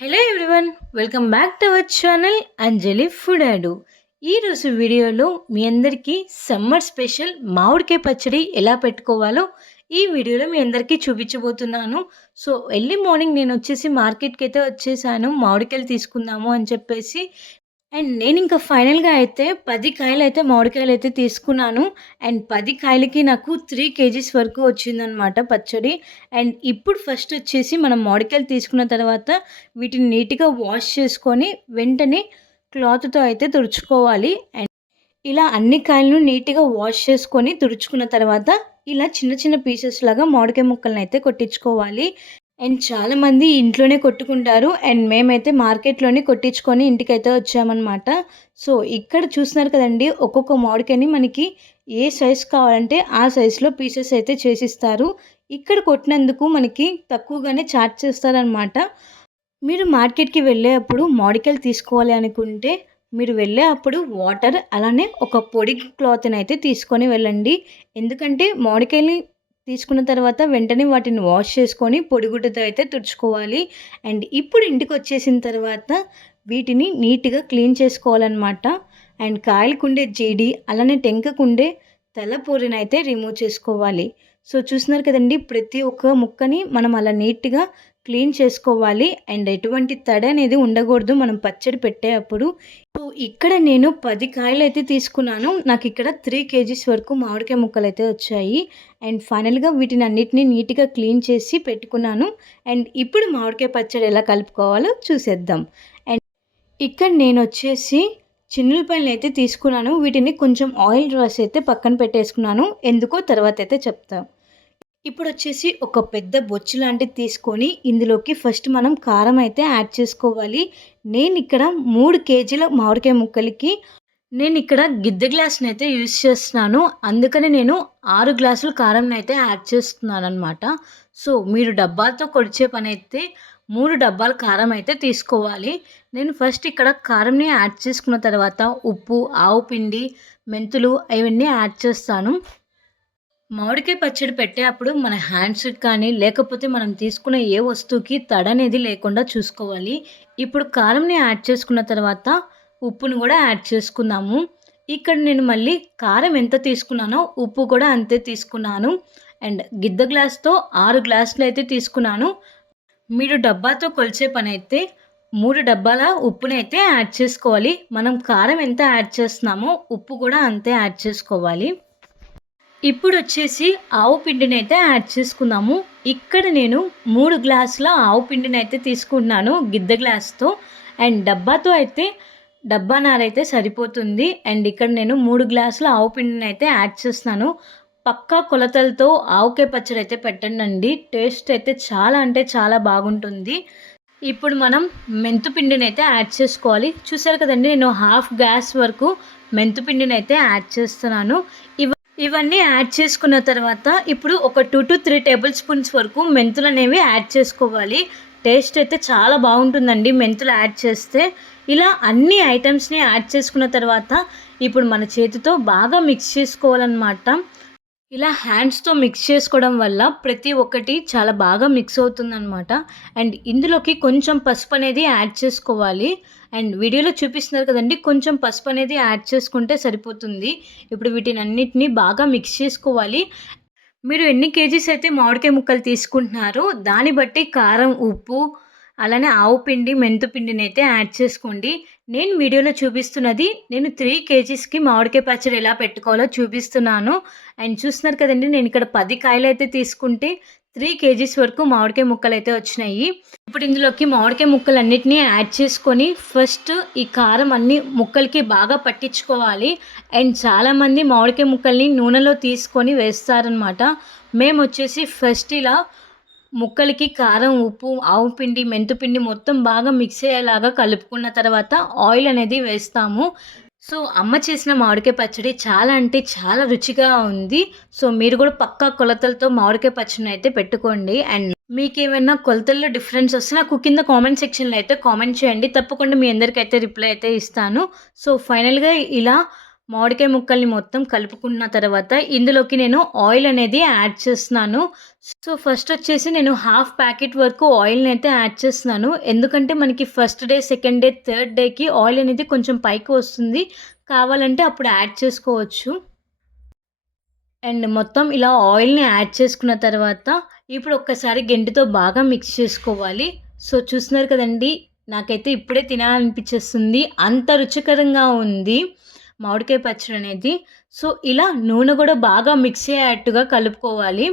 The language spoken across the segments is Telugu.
Hello everyone welcome back to our channel Anjali food యాడు ఈరోజు వీడియోలో మీ అందరికీ సమ్మర్ స్పెషల్ మామిడికాయ పచ్చడి ఎలా పెట్టుకోవాలో ఈ వీడియోలో మీ అందరికీ చూపించబోతున్నాను. సో ఎర్లీ మార్నింగ్ నేను వచ్చేసి మార్కెట్కి అయితే వచ్చేసాను మామిడికాయలు తీసుకుందాము అని చెప్పేసి అండ్ నేను ఇంకా ఫైనల్గా అయితే పది కాయలు అయితే మామిడికాయలు అయితే తీసుకున్నాను. అండ్ పది కాయలకి నాకు త్రీ కేజీస్ వరకు వచ్చిందనమాట పచ్చడి. అండ్ ఇప్పుడు ఫస్ట్ వచ్చేసి మనం మామిడికాయలు తీసుకున్న తర్వాత వీటిని నీట్గా వాష్ చేసుకొని వెంటనే క్లాత్తో అయితే తుడుచుకోవాలి. అండ్ ఇలా అన్ని కాయలను నీట్గా వాష్ చేసుకొని తుడుచుకున్న తర్వాత ఇలా చిన్న చిన్న పీసెస్ లాగా మామిడికాయ ముక్కలను అయితే కొట్టించుకోవాలి. అండ్ చాలామంది ఇంట్లోనే కొట్టుకుంటారు. అండ్ మేమైతే మార్కెట్లోనే కొట్టించుకొని ఇంటికైతే వచ్చామన్నమాట. సో ఇక్కడ చూస్తున్నారు కదండి ఒక్కొక్క మామిడికాయని మనకి ఏ సైజ్ కావాలంటే ఆ సైజులో పీసెస్ అయితే చేసిస్తారు. ఇక్కడ కొట్టినందుకు మనకి తక్కువగానే చార్జ్ చేస్తారనమాట మీరు మార్కెట్కి వెళ్ళేటప్పుడు మామిడికాయలు తీసుకోవాలి అనుకుంటే మీరు వెళ్ళేటప్పుడు వాటర్ అలానే ఒక పొడి క్లాత్ని అయితే తీసుకొని వెళ్ళండి. ఎందుకంటే మామిడికాయని తీసుకున్న తర్వాత వెంటనే వాటిని వాష్ చేసుకొని పొడిగుడ్డతో అయితే తుడుచుకోవాలి. అండ్ ఇప్పుడు ఇంటికి వచ్చేసిన తర్వాత వీటిని నీట్గా క్లీన్ చేసుకోవాలన్నమాట. అండ్ కాయలకుండే జీడి అలానే టెంకకుండే తలపూరిని అయితే రిమూవ్ చేసుకోవాలి. సో చూస్తున్నారు కదండి ప్రతి ఒక్క ముక్కని మనం అలా నీట్గా క్లీన్ చేసుకోవాలి. అండ్ ఎటువంటి తడి అనేది ఉండకూడదు. మనం పచ్చడి పెట్టేటప్పుడు. సో ఇక్కడ నేను పది కాయలు అయితే తీసుకున్నాను. నాకు ఇక్కడ త్రీ కేజీస్ వరకు మామిడికాయ ముక్కలు అయితే వచ్చాయి. అండ్ ఫైనల్గా వీటిని అన్నిటినీ నీట్గా క్లీన్ చేసి పెట్టుకున్నాను. అండ్ ఇప్పుడు మామిడికాయ పచ్చడి ఎలా కలుపుకోవాలో చూసేద్దాం. అండ్ ఇక్కడ నేను వచ్చేసి చిన్నులపాయలు అయితే తీసుకున్నాను. వీటిని కొంచెం ఆయిల్ రాసి అయితే పక్కన పెట్టేసుకున్నాను. ఎందుకో తర్వాత అయితే చెప్తాను ఇప్పుడు వచ్చేసి ఒక పెద్ద బొచ్చు లాంటిది తీసుకొని ఇందులోకి ఫస్ట్ మనం కారం అయితే యాడ్ చేసుకోవాలి. నేను ఇక్కడ మూడు కేజీల మామిడికాయ ముక్కలకి నేను ఇక్కడ గిద్దె గ్లాస్ని అయితే యూజ్ చేస్తున్నాను. అందుకని నేను ఆరు గ్లాసులు కారంని అయితే యాడ్ చేస్తున్నాను అనమాట సో మీరు డబ్బాలతో కొడిచే పని అయితే మూడు డబ్బాల కారం అయితే తీసుకోవాలి. నేను ఫస్ట్ ఇక్కడ కారంని యాడ్ చేసుకున్న తర్వాత ఉప్పు ఆవు పిండి మెంతులు అవన్నీ యాడ్ చేస్తాను. మామిడికాయ పచ్చడి పెట్టేటప్పుడు మన హ్యాండ్స్ కానీ లేకపోతే మనం తీసుకున్న ఏ వస్తువుకి తడ అనేది లేకుండా చూసుకోవాలి. ఇప్పుడు కారంని యాడ్ చేసుకున్న తర్వాత ఉప్పును కూడా యాడ్ చేసుకుందాము. ఇక్కడ నేను మళ్ళీ కారం ఎంత తీసుకున్నానో ఉప్పు కూడా అంతే తీసుకున్నాను. అండ్ గిద్ద గ్లాస్తో ఆరు గ్లాసులు అయితే తీసుకున్నాను. మీరు డబ్బాతో కొలిచే పని అయితే మూడు డబ్బాల ఉప్పుని అయితే యాడ్ చేసుకోవాలి. మనం కారం ఎంత యాడ్ చేస్తున్నామో ఉప్పు కూడా అంతే యాడ్ చేసుకోవాలి. ఇప్పుడు వచ్చేసి ఆవు పిండిని అయితే యాడ్ చేసుకున్నాము ఇక్కడ నేను మూడు గ్లాసుల ఆవు పిండిని అయితే తీసుకున్నాను గిద్ద గ్లాస్తో. అండ్ డబ్బాతో అయితే డబ్బా నారైతే సరిపోతుంది. అండ్ ఇక్కడ నేను మూడు గ్లాసుల ఆవు పిండిని అయితే యాడ్ చేస్తున్నాను. పక్కా కొలతలతో ఆవుకాయ పచ్చడి అయితే పెట్టండి టేస్ట్ అయితే చాలా అంటే చాలా బాగుంటుంది. ఇప్పుడు మనం మెంతుపిండిని అయితే యాడ్ చేసుకోవాలి. చూసారు కదండి నేను హాఫ్ గ్యాస్ వరకు మెంతుపిండిని అయితే యాడ్ చేస్తున్నాను. ఇవి ఇవన్నీ యాడ్ చేసుకున్న తర్వాత ఇప్పుడు ఒక two to three tablespoons వరకు మెంతులు అనేవి యాడ్ చేసుకోవాలి. టేస్ట్ అయితే చాలా బాగుంటుందండి మెంతులు యాడ్ చేస్తే. ఇలా అన్ని ఐటమ్స్ని యాడ్ చేసుకున్న తర్వాత ఇప్పుడు మన చేతితో బాగా మిక్స్ చేసుకోవాలన్నమాట. ఇలా హ్యాండ్స్తో మిక్స్ చేసుకోవడం వల్ల ప్రతి ఒక్కటి చాలా బాగా మిక్స్ అవుతుందన్నమాట. అండ్ ఇందులోకి కొంచెం పసుపు అనేది యాడ్ చేసుకోవాలి. అండ్ వీడియోలో చూపిస్తున్నారు కదండి కొంచెం పసుపు అనేది యాడ్ చేసుకుంటే సరిపోతుంది. ఇప్పుడు వీటిని అన్నిటిని బాగా మిక్స్ చేసుకోవాలి. మీరు ఎన్ని కేజీస్ అయితే మామిడికాయ ముక్కలు తీసుకుంటున్నారో దాన్ని బట్టి కారం ఉప్పు అలానే ఆవు పిండి మెంతు పిండిని అయితే యాడ్ చేసుకోండి. నేను వీడియోలో చూపిస్తున్నది నేను త్రీ కేజీస్కి మామిడికాయ పచ్చడి ఎలా పెట్టుకోవాలో చూపిస్తున్నాను. అండ్ చూస్తున్నారు కదండి నేను ఇక్కడ పది కాయలు అయితే తీసుకుంటే త్రీ కేజీస్ వరకు మామిడికాయ ముక్కలు అయితే వచ్చినాయి. ఇప్పుడు ఇందులోకి మామిడికాయ ముక్కలు అన్నిటినీ యాడ్ చేసుకొని ఫస్ట్ ఈ కారం అన్ని ముక్కలకి బాగా పట్టించుకోవాలి. అండ్ చాలామంది మామిడికాయ ముక్కల్ని నూనెలో తీసుకొని వేస్తారనమాట మేము వచ్చేసి ఫస్ట్ ఇలా ముక్కలకి కారం ఉప్పు ఆవు పిండి మెంతుపిండి మొత్తం బాగా మిక్స్ అయ్యేలాగా కలుపుకున్న తర్వాత ఆయిల్ అనేది వేస్తాము. సో అమ్మ చేసిన మామిడికాయ పచ్చడి చాలా అంటే చాలా రుచిగా ఉంది. సో మీరు కూడా పక్కా కొలతలతో మామిడికాయ పచ్చడిని అయితే పెట్టుకోండి. అండ్ మీకు ఏమైనా కొలతల్లో డిఫరెన్స్ వస్తే నాకు కింద కామెంట్ సెక్షన్లో అయితే కామెంట్ చేయండి. తప్పకుండా మీ అందరికైతే రిప్లై అయితే ఇస్తాను. సో ఫైనల్గా ఇలా మామిడికాయ ముక్కల్ని మొత్తం కలుపుకున్న తర్వాత ఇందులోకి నేను ఆయిల్ అనేది యాడ్ చేస్తున్నాను. సో ఫస్ట్ వచ్చేసి నేను హాఫ్ ప్యాకెట్ వరకు ఆయిల్ని అయితే యాడ్ చేస్తున్నాను. ఎందుకంటే మనకి first day second day third డేకి ఆయిల్ అనేది కొంచెం పైకి వస్తుంది. కావాలంటే అప్పుడు యాడ్ చేసుకోవచ్చు. అండ్ మొత్తం ఇలా ఆయిల్ని యాడ్ చేసుకున్న తర్వాత ఇప్పుడు ఒక్కసారి గెంటితో బాగా మిక్స్ చేసుకోవాలి. సో చూస్తున్నారు కదండి నాకైతే ఇప్పుడే తినాలనిపించేస్తుంది. అంత రుచికరంగా ఉంది. మామిడికాయ పచ్చడి అనేది. సో ఇలా నూనె కూడా బాగా మిక్స్ అయ్యేటట్టుగా కలుపుకోవాలి.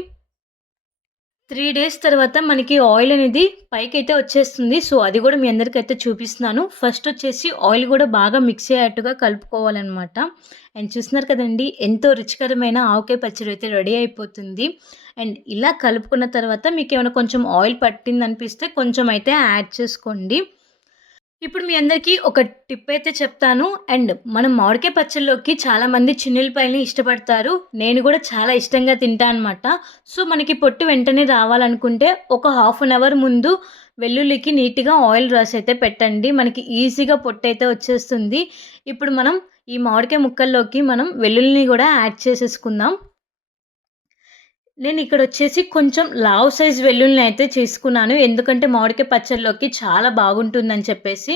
త్రీ డేస్ తర్వాత మనకి ఆయిల్ అనేది పైకి అయితే వచ్చేస్తుంది. సో అది కూడా మీ అందరికైతే చూపిస్తున్నాను. ఫస్ట్ వచ్చేసి ఆయిల్ కూడా బాగా మిక్స్ అయ్యేట్టుగా కలుపుకోవాలన్నమాట. అండ్ చూస్తున్నారు కదండి ఎంతో రుచికరమైన ఆవకాయ పచ్చడి అయితే రెడీ అయిపోతుంది. అండ్ ఇలా కలుపుకున్న తర్వాత మీకు ఏమైనా కొంచెం ఆయిల్ పట్టింది అనిపిస్తే కొంచెం అయితే యాడ్ చేసుకోండి. ఇప్పుడు మీ అందరికీ ఒక టిప్ అయితే చెప్తాను. అండ్ మనం మామిడికాయ పచ్చళ్ళలోకి చాలామంది చిన్నులపాయలని ఇష్టపడతారు. నేను కూడా చాలా ఇష్టంగా తింటా అనమాట సో మనకి పొట్టు వెంటనే రావాలనుకుంటే ఒక హాఫ్ అన్ అవర్ ముందు వెల్లుల్లికి నీట్గా ఆయిల్ రాసి అయితే పెట్టండి. మనకి ఈజీగా పొట్టు అయితే వచ్చేస్తుంది. ఇప్పుడు మనం ఈ మామిడికాయ ముక్కల్లోకి మనం వెల్లుల్లిని కూడా యాడ్ చేసేసుకుందాం. నేను ఇక్కడ వచ్చేసి కొంచెం లావ్ సైజ్ వెల్లుల్ని అయితే చేసుకున్నాను. ఎందుకంటే మామిడికాయ పచ్చళ్ళలోకి చాలా బాగుంటుందని చెప్పేసి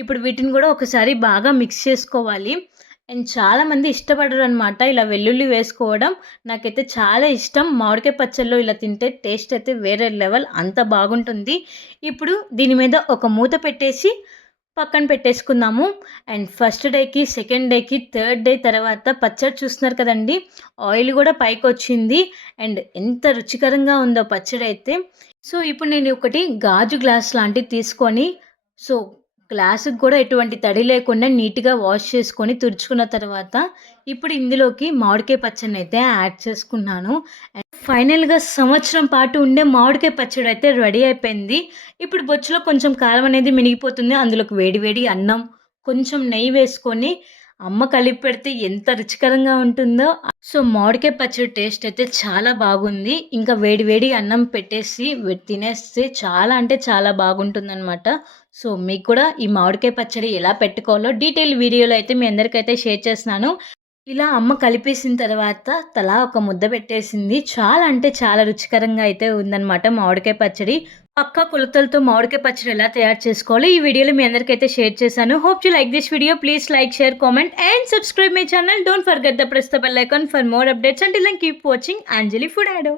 ఇప్పుడు వీటిని కూడా ఒకసారి బాగా మిక్స్ చేసుకోవాలి. అండ్ చాలామంది ఇష్టపడరు అనమాట ఇలా వెల్లుల్లి వేసుకోవడం. నాకైతే చాలా ఇష్టం. మామిడికాయ పచ్చళ్ళు ఇలా తింటే టేస్ట్ అయితే వేరే లెవెల్ అంత బాగుంటుంది. ఇప్పుడు దీని మీద ఒక మూత పెట్టేసి పక్కన పెట్టేసుకుందాము. అండ్ ఫస్ట్ డేకి సెకండ్ డేకి థర్డ్ డే తర్వాత పచ్చడి చూస్తున్నారు కదండి. ఆయిల్ కూడా పైకి వచ్చింది. అండ్ ఎంత రుచికరంగా ఉందో పచ్చడి అయితే. సో ఇప్పుడు నేను ఒకటి గాజు గ్లాస్ లాంటివి తీసుకొని సో గ్లాసుకి కూడా ఎటువంటి తడి లేకుండా నీట్గా వాష్ చేసుకొని తుడుచుకున్న తర్వాత ఇప్పుడు ఇందులోకి మామిడికాయ పచ్చడిని అయితే యాడ్ చేసుకున్నాను. ఫైనల్గా సంవత్సరం పాటు ఉండే మామిడికాయ పచ్చడి అయితే రెడీ అయిపోయింది. ఇప్పుడు బొచ్చులో కొంచెం కారం అనేది మినిగిపోతుంది. అందులోకి వేడి వేడి అన్నం కొంచెం నెయ్యి వేసుకొని అమ్మ కలిపి పెడితే ఎంత రుచికరంగా ఉంటుందో. సో మామిడికాయ పచ్చడి టేస్ట్ అయితే చాలా బాగుంది. ఇంకా వేడి వేడి అన్నం పెట్టేసి తినేస్తే చాలా అంటే చాలా బాగుంటుందన్నమాట. సో మీకు కూడా ఈ మామిడికాయ పచ్చడి ఎలా పెట్టుకోవాలో డీటెయిల్ వీడియోలో అయితే మీ అందరికైతే షేర్ చేస్తున్నాను. ఇలా అమ్మ కలిపేసిన తర్వాత తలా ఒక ముద్ద పెట్టేసింది. చాలా అంటే చాలా రుచికరంగా అయితే ఉందన్నమాట మామిడికాయ పచ్చడి. పక్క కొలతలతో మామిడికాయ పచ్చడి ఎలా తయారు చేసుకోవాలి ఈ వీడియోలో మీ అందరికైతే షేర్ చేశాను. Hope you like this video please like share comment and subscribe my channel don't forget the press the bell icon for more updates and keep watching Anjali food యాడో